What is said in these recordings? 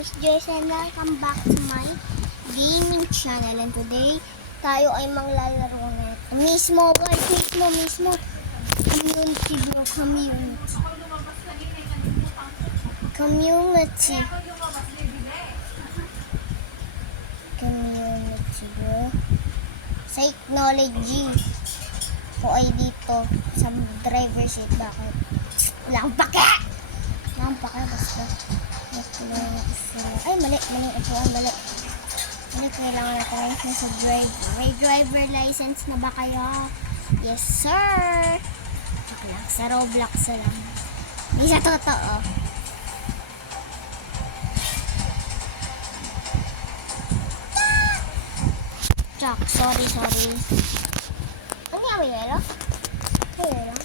is Joyce and welcome back to my gaming channel. And today, tayo ay manglalaro na mismo, guys, mismo. Community bro, community bro. Psychology. Ako ay dito sa driver seat. Bakit? Wala akong pake! Basta. Ay, mali upuan, mali. Kailangan natin sa driver. May driver license na ba kayo? Yes, sir! Sa Roblox lang. Hindi sa totoo. Chuck, sorry. Ano yung yelo? Yelo?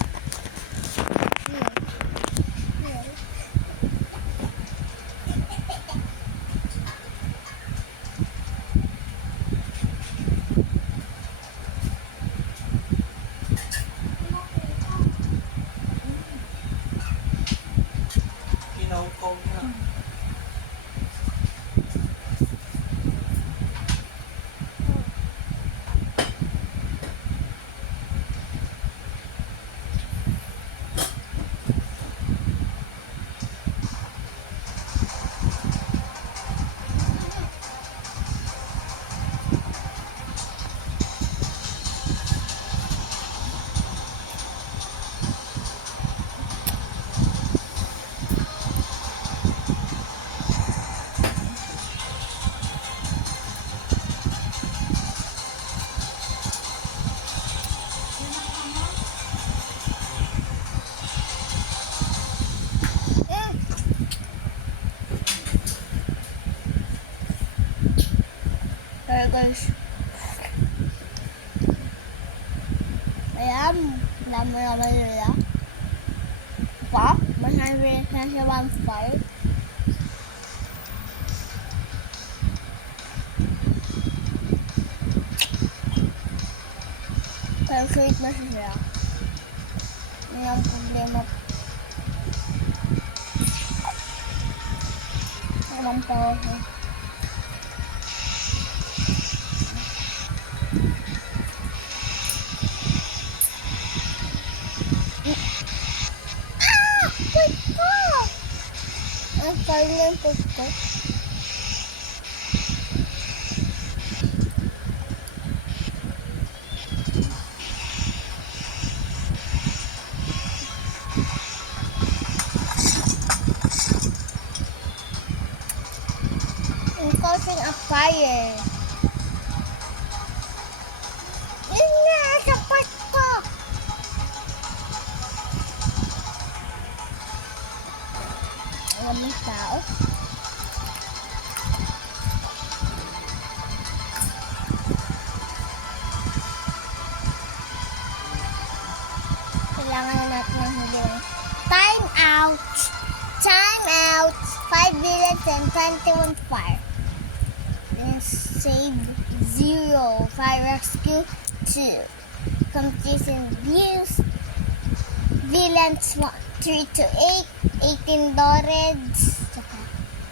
Guys, ayan, dami naman nila pa, masabi na siya 1.5 pero sweet na siya. Hindi ang problema walang power. Ang kanya ko. I'm causing a fire. Yun na, sapat ko. Ang tao. Kailangan na natin ng huli. Time out! 5 minutes and 21 fire. Then save 0. Fire rescue 2. Competition views. Villains 3 to 8. 18 Doreds.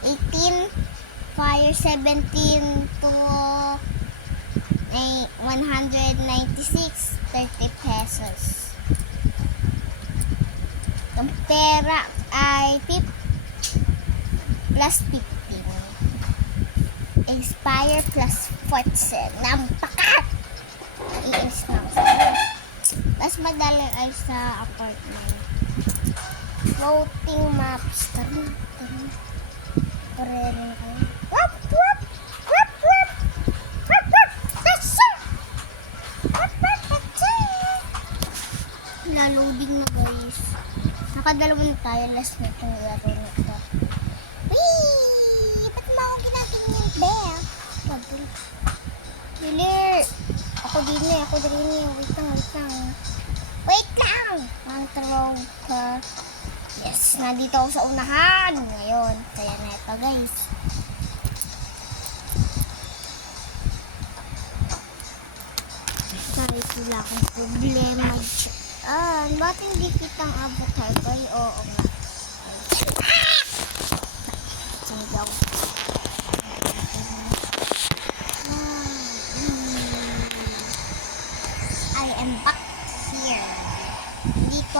18. Fire 17 to 196. 30 pesos. Ang pera ay tip plus 15. Expire plus 14. Nampakat! I-ins na ako. Mas madali ay sa apartment. Floating maps. Tari. Parerin kayo. Wap! Loading na, guys. Nakadalawa na tayo. Last na itong laro na ito. Wee! Ba't mo ako ginaganyan, Bea? Bilir! Ako din eh. Wait lang! Ang tarong ka. Yes, nandito ako sa unahan. Ngayon, kaya na ito, guys. Sorry, wala akong problema. Ba't hindi kitang avatar ko? Oo nga. Sige ako.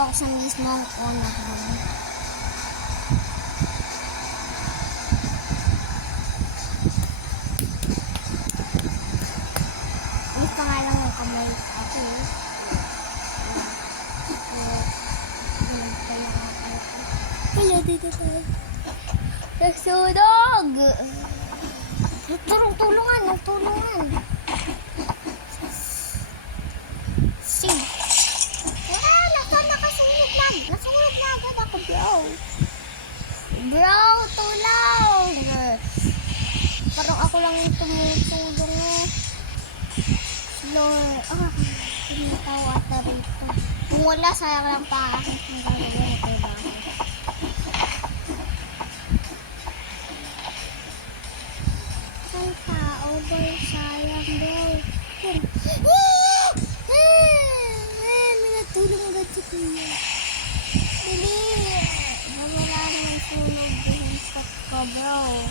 ako sa mismong unahan. Ulit pa nga lang yung kamay ako. Hello, dito tayo. Nagsunog! Tulungan. Si. Nakasunog na. Nasunog na agad ako, bro. Bro, tulong! Parang ako lang yung tumutulong. Lord. Tumitaw ata rito. Kung wala, sayang lang pa akin kung gagawin ito ba. Boy, sayang bro. May natulong agad si Kuya. Dili. Wala naman sunog yung pot ko, bro.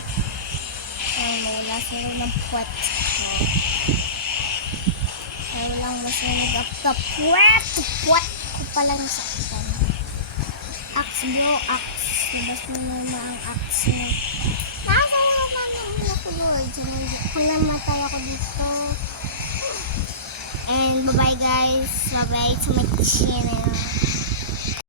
Wala sila ng pot ko. Walang masunog at kapwet. Pot ko palang saktan. Axe bro, axe. Labas mo naman ang axe mo. Kung namatay ako dito. And bye-bye guys. Bye-bye to my channel.